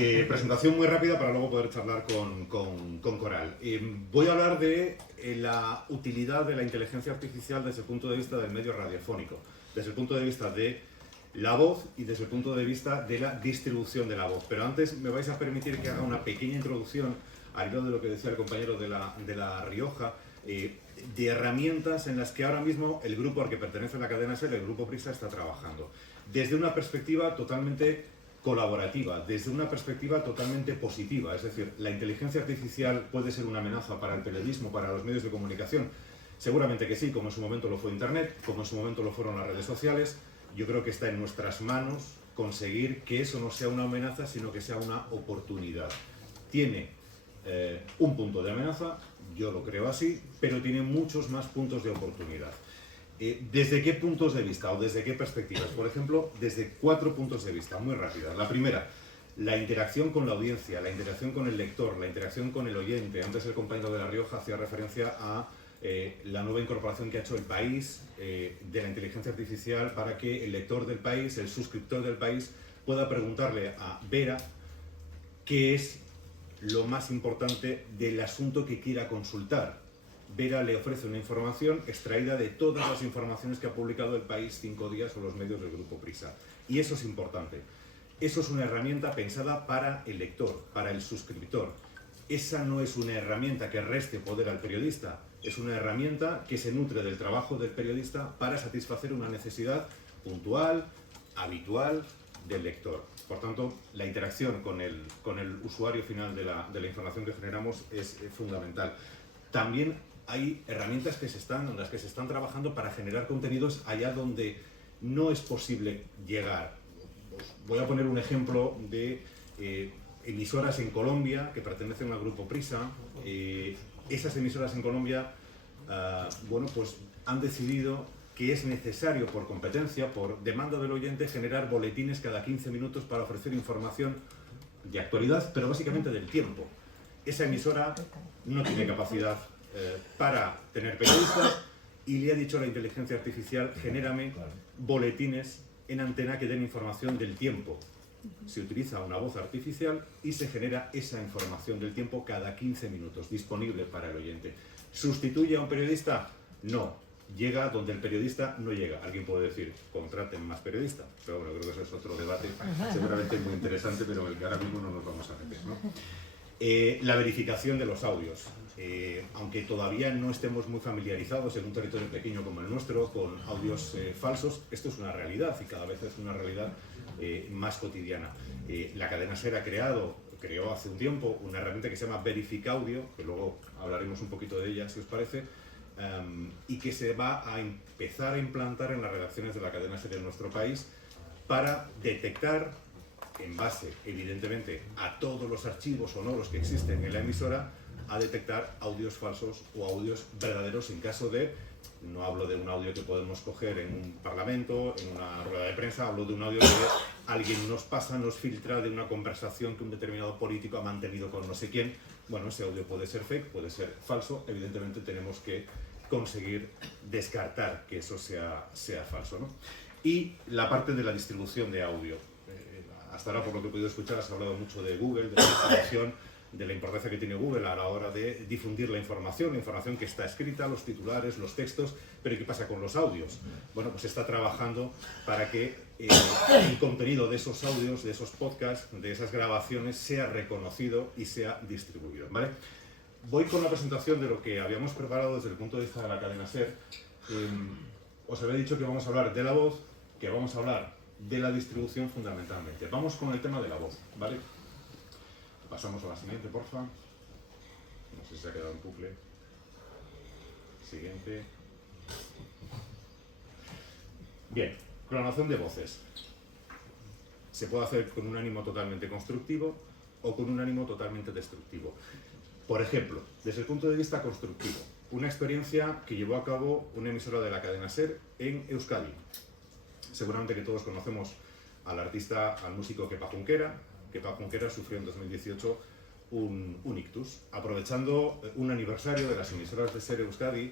Presentación muy rápida para luego poder charlar con Coral. Voy a hablar de la utilidad de la inteligencia artificial desde el punto de vista del medio radiofónico, desde el punto de vista de la voz y desde el punto de vista de la distribución de la voz. Pero antes me vais a permitir que haga una pequeña introducción al hilo de lo que decía el compañero de la Rioja, de herramientas en las que ahora mismo el grupo al que pertenece la cadena SER, el Grupo Prisa, está trabajando. Desde una perspectiva totalmente colaborativa, desde una perspectiva totalmente positiva. Es decir, la inteligencia artificial puede ser una amenaza para el periodismo, para los medios de comunicación. Seguramente que sí, como en su momento lo fue Internet, como en su momento lo fueron las redes sociales. Yo creo que está en nuestras manos conseguir que eso no sea una amenaza, sino que sea una oportunidad. Tiene un punto de amenaza, yo lo creo así, pero tiene muchos más puntos de oportunidad. ¿Desde qué puntos de vista o desde qué perspectivas? Por ejemplo, desde 4 puntos de vista, muy rápidas. La primera, la interacción con la audiencia, la interacción con el lector, la interacción con el oyente. Antes el compañero de La Rioja hacía referencia a la nueva incorporación que ha hecho El País de la inteligencia artificial para que el lector del País, el suscriptor del País, pueda preguntarle a Vera qué es lo más importante del asunto que quiera consultar. Vera le ofrece una información extraída de todas las informaciones que ha publicado El País 5 días o los medios del Grupo Prisa. Y eso es importante. Eso es una herramienta pensada para el lector, para el suscriptor. Esa no es una herramienta que reste poder al periodista. Es una herramienta que se nutre del trabajo del periodista para satisfacer una necesidad puntual, habitual del lector. Por tanto, la interacción con el usuario final de la información que generamos es fundamental. También hay herramientas en las que se están trabajando para generar contenidos allá donde no es posible llegar. Os voy a poner un ejemplo de emisoras en Colombia que pertenecen al Grupo Prisa. Esas emisoras en Colombia, pues han decidido que es necesario por competencia, por demanda del oyente, generar boletines cada 15 minutos para ofrecer información de actualidad, pero básicamente del tiempo. Esa emisora no tiene capacidad para tener periodistas y le ha dicho a la inteligencia artificial: genérame boletines en antena que den información del tiempo. Se utiliza una voz artificial y se genera esa información del tiempo cada 15 minutos, disponible para el oyente. ¿Sustituye a un periodista? No. Llega donde el periodista no llega. Alguien puede decir, contraten más periodistas, pero bueno, creo que eso es otro debate, seguramente muy interesante, pero en el que ahora mismo no nos vamos a meter, ¿no? La verificación de los audios. Aunque todavía no estemos muy familiarizados en un territorio pequeño como el nuestro con audios falsos, esto es una realidad y cada vez es una realidad más cotidiana. La cadena SER creó hace un tiempo una herramienta que se llama Verificaudio, que luego hablaremos un poquito de ella si os parece, y que se va a empezar a implantar en las redacciones de la cadena SER en nuestro país para detectar, en base evidentemente a todos los archivos sonoros que existen en la emisora, a detectar audios falsos o audios verdaderos en caso de, no hablo de un audio que podemos coger en un parlamento, en una rueda de prensa, hablo de un audio que alguien nos pasa, nos filtra de una conversación que un determinado político ha mantenido con no sé quién. Bueno, ese audio puede ser fake, puede ser falso, evidentemente tenemos que conseguir descartar que eso sea falso, ¿no? Y la parte de la distribución de audio. Hasta ahora, por lo que he podido escuchar, se ha hablado mucho de Google, de la distribución, de la importancia que tiene Google a la hora de difundir la información que está escrita, los titulares, los textos, pero ¿qué pasa con los audios? Bueno, pues se está trabajando para que el contenido de esos audios, de esos podcasts, de esas grabaciones, sea reconocido y sea distribuido, ¿vale? Voy con la presentación de lo que habíamos preparado desde el punto de vista de la cadena SER. Os había dicho que vamos a hablar de la voz, que vamos a hablar de la distribución fundamentalmente. Vamos con el tema de la voz, ¿vale? Pasamos a la siguiente, porfa. No sé si se ha quedado en bucle. Siguiente. Bien, clonación de voces. Se puede hacer con un ánimo totalmente constructivo o con un ánimo totalmente destructivo. Por ejemplo, desde el punto de vista constructivo, una experiencia que llevó a cabo una emisora de la cadena SER en Euskadi. Seguramente que todos conocemos al artista, al músico Kepa Junquera. Kepa Junquera sufrió en 2018 un ictus. Aprovechando un aniversario de las emisoras de SER Euskadi,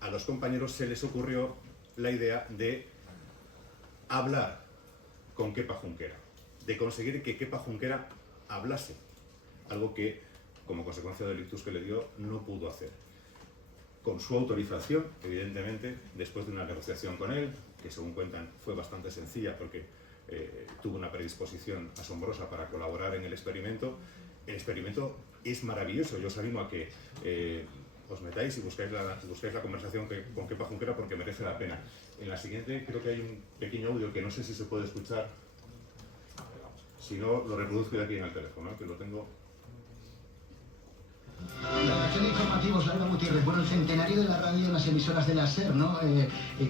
a los compañeros se les ocurrió la idea de hablar con Kepa Junquera, de conseguir que Kepa Junquera hablase, algo que, como consecuencia del ictus que le dio, no pudo hacer. Con su autorización, evidentemente, después de una negociación con él, que según cuentan fue bastante sencilla porque tuvo una predisposición asombrosa para colaborar en el experimento. El experimento es maravilloso. Yo os animo a que os metáis y buscáis la conversación con Kepa Junquera, porque merece la pena. En la siguiente creo que hay un pequeño audio que no sé si se puede escuchar. Si no, lo reproduzco de aquí en el teléfono, que lo tengo. La redacción de informativos, Laura Gutiérrez. Bueno, el centenario de la radio en las emisoras de la SER, ¿no?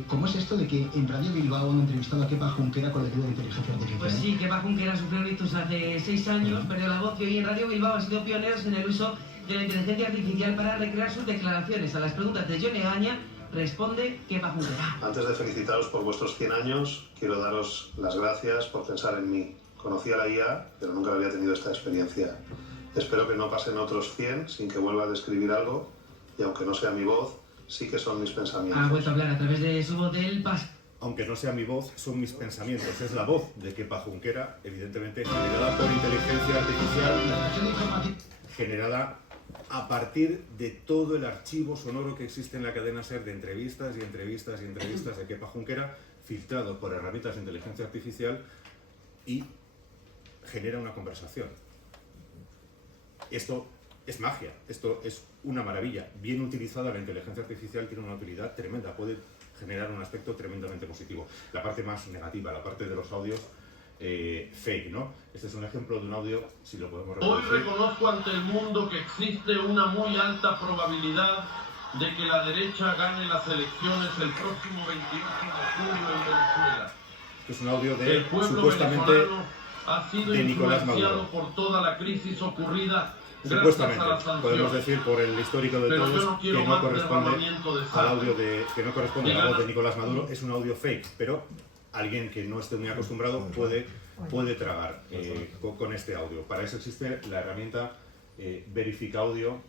¿Cómo es esto de que en Radio Bilbao han entrevistado a Kepa Junquera con la ayuda de inteligencia artificial? Pues sí, Kepa Junquera sufrió un ictus hace 6 años, perdió la voz, y hoy en Radio Bilbao han sido pioneros en el uso de la inteligencia artificial para recrear sus declaraciones. A las preguntas de Jon Egaña responde Kepa Junquera. Antes de felicitaros por vuestros 100 años, quiero daros las gracias por pensar en mí. Conocí a la IA, pero nunca había tenido esta experiencia. Espero que no pasen otros 100 sin que vuelva a describir algo, y aunque no sea mi voz, sí que son mis pensamientos. Ha vuelto a hablar a través de su voz del pasado. Aunque no sea mi voz, son mis pensamientos. Es la voz de Kepa Junquera, evidentemente generada por inteligencia artificial, generada a partir de todo el archivo sonoro que existe en la cadena SER de entrevistas y entrevistas y entrevistas de Kepa Junquera, filtrado por herramientas de inteligencia artificial, y genera una conversación. Esto es magia, esto es una maravilla. Bien utilizada, la inteligencia artificial tiene una utilidad tremenda, puede generar un aspecto tremendamente positivo. La parte más negativa, la parte de los audios fake, ¿no? Este es un ejemplo de un audio, si lo podemos reproducir. Hoy reconozco ante el mundo que existe una muy alta probabilidad de que la derecha gane las elecciones el próximo 28 de junio en Venezuela. Este es un audio de, el pueblo supuestamente, venezolano ha sido de Nicolás influenciado Maduro. Por toda la crisis ocurrida Supuestamente, gracias a las sanciones. podemos decir por el histórico de Pero todos yo no quiero que no más corresponde derramamiento de al sangre. audio que no corresponde a la voz de Nicolás Maduro. Es un audio fake, pero alguien que no esté muy acostumbrado puede tragar con este audio. Para eso existe la herramienta Verifica Audio,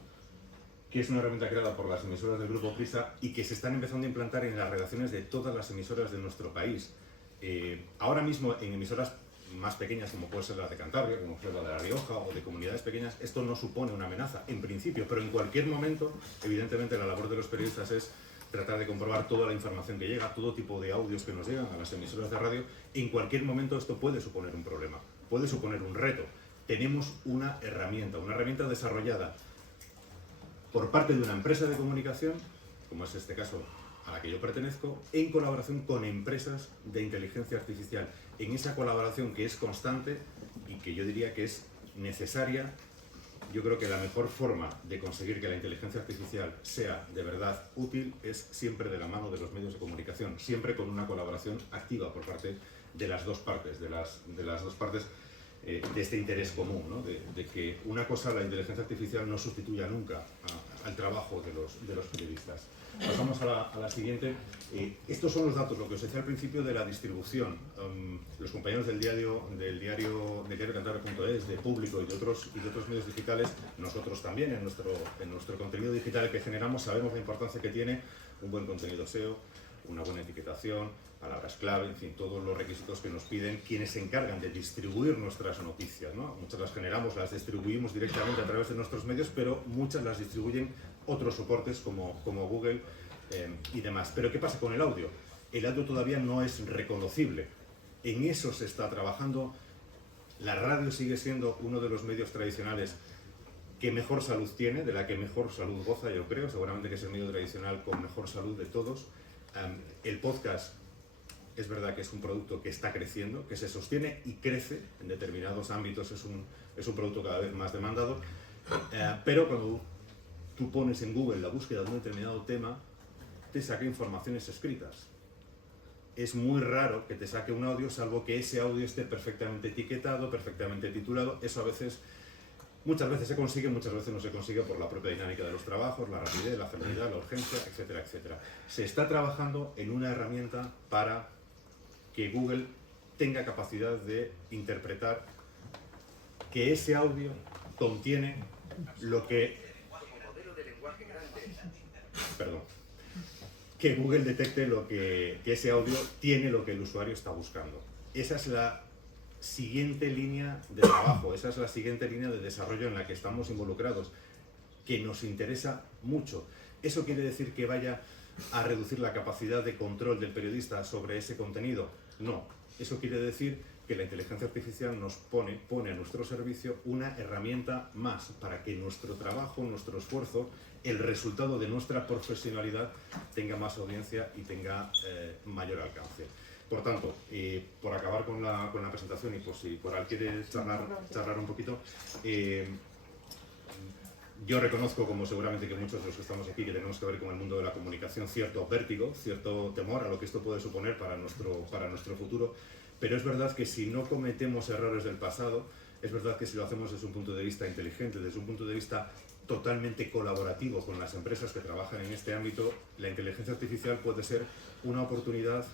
que es una herramienta creada por las emisoras del Grupo Prisa y que se están empezando a implantar en las redacciones de todas las emisoras de nuestro país. Ahora mismo en emisoras más pequeñas, como puede ser la de Cantabria, como puede ser la de La Rioja, o de comunidades pequeñas, esto no supone una amenaza en principio, pero en cualquier momento, evidentemente, la labor de los periodistas es tratar de comprobar toda la información que llega, todo tipo de audios que nos llegan a las emisoras de radio. En cualquier momento esto puede suponer un problema, puede suponer un reto. Tenemos una herramienta desarrollada por parte de una empresa de comunicación, como es este caso a la que yo pertenezco, en colaboración con empresas de inteligencia artificial. En esa colaboración que es constante y que yo diría que es necesaria, yo creo que la mejor forma de conseguir que la inteligencia artificial sea de verdad útil es siempre de la mano de los medios de comunicación, siempre con una colaboración activa por parte de las dos partes, de las dos partes de este interés común, ¿no? de que una cosa, la inteligencia artificial, no sustituya nunca al trabajo de los periodistas. Pasamos a la siguiente. Estos son los datos, lo que os decía al principio de la distribución. Los compañeros del diario Cantabria.es, de Público y de otros medios digitales, nosotros también en nuestro contenido digital que generamos, sabemos la importancia que tiene un buen contenido SEO, una buena etiquetación, palabras clave, en fin, todos los requisitos que nos piden quienes se encargan de distribuir nuestras noticias, ¿no? Muchas las generamos, las distribuimos directamente a través de nuestros medios, pero muchas las distribuyen otros soportes como Google y demás. Pero ¿qué pasa con el audio? El audio todavía no es reconocible. En eso se está trabajando. La radio sigue siendo uno de los medios tradicionales que mejor salud tiene, de la que mejor salud goza, yo creo. Seguramente que es el medio tradicional con mejor salud de todos. El podcast es verdad que es un producto que está creciendo, que se sostiene y crece en determinados ámbitos, es un producto cada vez más demandado, pero cuando tú pones en Google la búsqueda de un determinado tema, te saca informaciones escritas. Es muy raro que te saque un audio, salvo que ese audio esté perfectamente etiquetado, perfectamente titulado. Eso muchas veces se consigue, muchas veces no se consigue por la propia dinámica de los trabajos, la rapidez, la celeridad, la urgencia, etcétera, etcétera. Se está trabajando en una herramienta para que Google tenga capacidad de interpretar que ese audio contiene lo que... Perdón. Que Google detecte que ese audio tiene lo que el usuario está buscando. Esa es la siguiente línea de trabajo, esa es la siguiente línea de desarrollo en la que estamos involucrados, que nos interesa mucho. ¿Eso quiere decir que vaya a reducir la capacidad de control del periodista sobre ese contenido? No. Eso quiere decir que la inteligencia artificial nos pone a nuestro servicio una herramienta más para que nuestro trabajo, nuestro esfuerzo, el resultado de nuestra profesionalidad tenga más audiencia y tenga mayor alcance. Por tanto, por acabar con la presentación y por si Coral quiere charlar un poquito, yo reconozco, como seguramente que muchos de los que estamos aquí, que tenemos que ver con el mundo de la comunicación, cierto vértigo, cierto temor a lo que esto puede suponer para nuestro futuro, pero es verdad que si no cometemos errores del pasado, es verdad que si lo hacemos desde un punto de vista inteligente, desde un punto de vista totalmente colaborativo con las empresas que trabajan en este ámbito, la inteligencia artificial puede ser una oportunidad.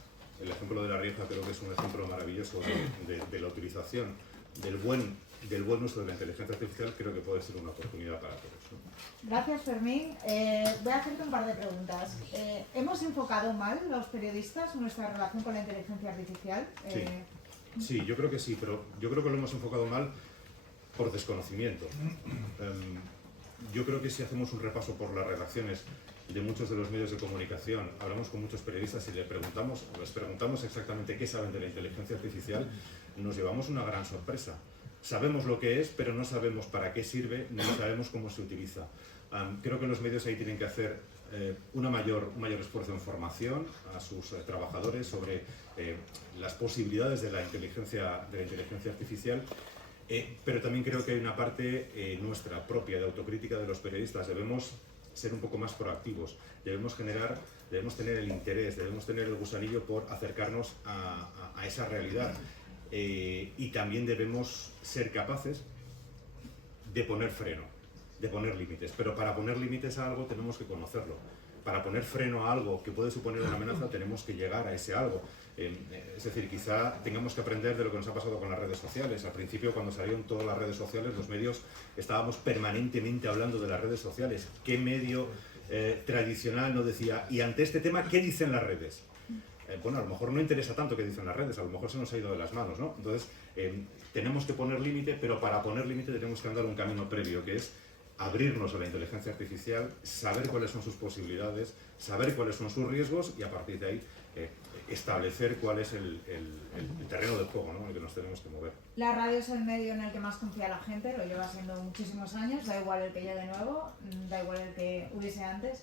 El ejemplo de La Rioja creo que es un ejemplo maravilloso de la utilización del buen uso de la inteligencia artificial. Creo que puede ser una oportunidad para todos, ¿no? Gracias, Fermín. Voy a hacerte un par de preguntas. ¿Hemos enfocado mal los periodistas nuestra relación con la inteligencia artificial? Sí, yo creo que sí, pero yo creo que lo hemos enfocado mal por desconocimiento. Yo creo que si hacemos un repaso por las redacciones de muchos de los medios de comunicación, hablamos con muchos periodistas y les preguntamos exactamente qué saben de la inteligencia artificial, nos llevamos una gran sorpresa. Sabemos lo que es, pero no sabemos para qué sirve, ni sabemos cómo se utiliza. Creo que los medios ahí tienen que hacer un mayor esfuerzo en formación a sus trabajadores sobre las posibilidades de la inteligencia artificial, pero también creo que hay una parte nuestra propia de autocrítica de los periodistas. Debemos ser un poco más proactivos, debemos tener el interés, debemos tener el gusanillo por acercarnos a esa realidad. Y también debemos ser capaces de poner freno, de poner límites. Pero para poner límites a algo tenemos que conocerlo. Para poner freno a algo que puede suponer una amenaza tenemos que llegar a ese algo. Es decir, quizá tengamos que aprender de lo que nos ha pasado con las redes sociales. Al principio, cuando salieron todas las redes sociales, los medios estábamos permanentemente hablando de las redes sociales. ¿Qué medio tradicional no decía? Y ante este tema, ¿qué dicen las redes? Bueno, a lo mejor no interesa tanto qué dicen las redes, a lo mejor se nos ha ido de las manos, ¿no? Entonces, tenemos que poner límite, pero para poner límite tenemos que andar un camino previo, que es abrirnos a la inteligencia artificial, saber cuáles son sus posibilidades, saber cuáles son sus riesgos y a partir de ahí establecer cuál es el terreno de juego, ¿no?, en el que nos tenemos que mover. La radio es el medio en el que más confía la gente, lo lleva siendo muchísimos años, da igual el que llegue nuevo, da igual el que hubiese antes.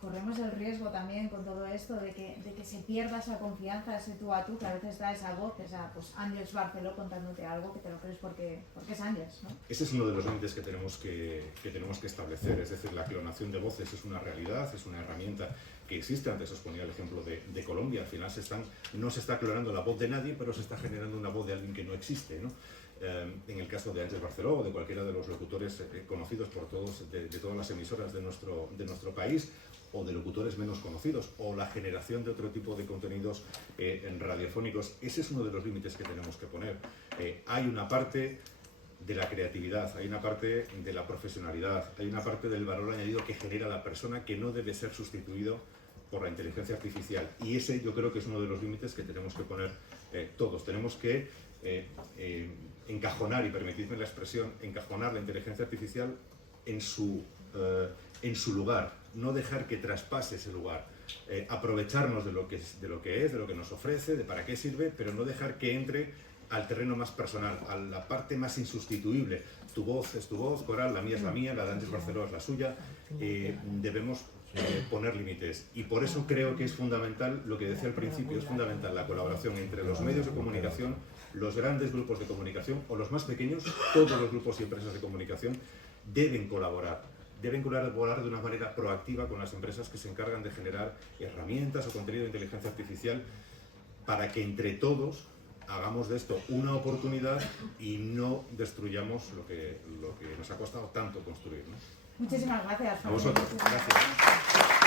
Corremos el riesgo también con todo esto de que se pierda esa confianza, ese tú a tú, que a veces da esa voz, pues Àngels Barceló contándote algo que te lo crees porque es Àngels, ¿no? Ese es uno de los límites que tenemos que establecer, es decir, la clonación de voces es una realidad, es una herramienta que existe. Antes os ponía el ejemplo de Colombia, al final no se está clonando la voz de nadie, pero se está generando una voz de alguien que no existe, ¿no? En el caso de Àngels Barceló o de cualquiera de los locutores conocidos por todos, de todas las emisoras de nuestro país, o de locutores menos conocidos, o la generación de otro tipo de contenidos radiofónicos, ese es uno de los límites que tenemos que poner. Hay una parte de la creatividad, hay una parte de la profesionalidad, hay una parte del valor añadido que genera la persona que no debe ser sustituido por la inteligencia artificial. Y ese yo creo que es uno de los límites que tenemos que poner todos. Tenemos que encajonar, y permitidme la expresión, encajonar la inteligencia artificial en su lugar, no dejar que traspase ese lugar, aprovecharnos de lo que es, de lo que nos ofrece, de para qué sirve, pero no dejar que entre al terreno más personal, a la parte más insustituible. Tu voz es tu voz, Coral, la mía es la mía, la de Àngels Barceló es la suya. Debemos poner límites, y por eso creo que es fundamental lo que decía al principio, es fundamental la colaboración entre los medios de comunicación, los grandes grupos de comunicación o los más pequeños. Todos los grupos y empresas de comunicación deben colaborar de una manera proactiva con las empresas que se encargan de generar herramientas o contenido de inteligencia artificial, para que entre todos hagamos de esto una oportunidad y no destruyamos lo que nos ha costado tanto construir, ¿no? Muchísimas gracias. A vosotros. Gracias.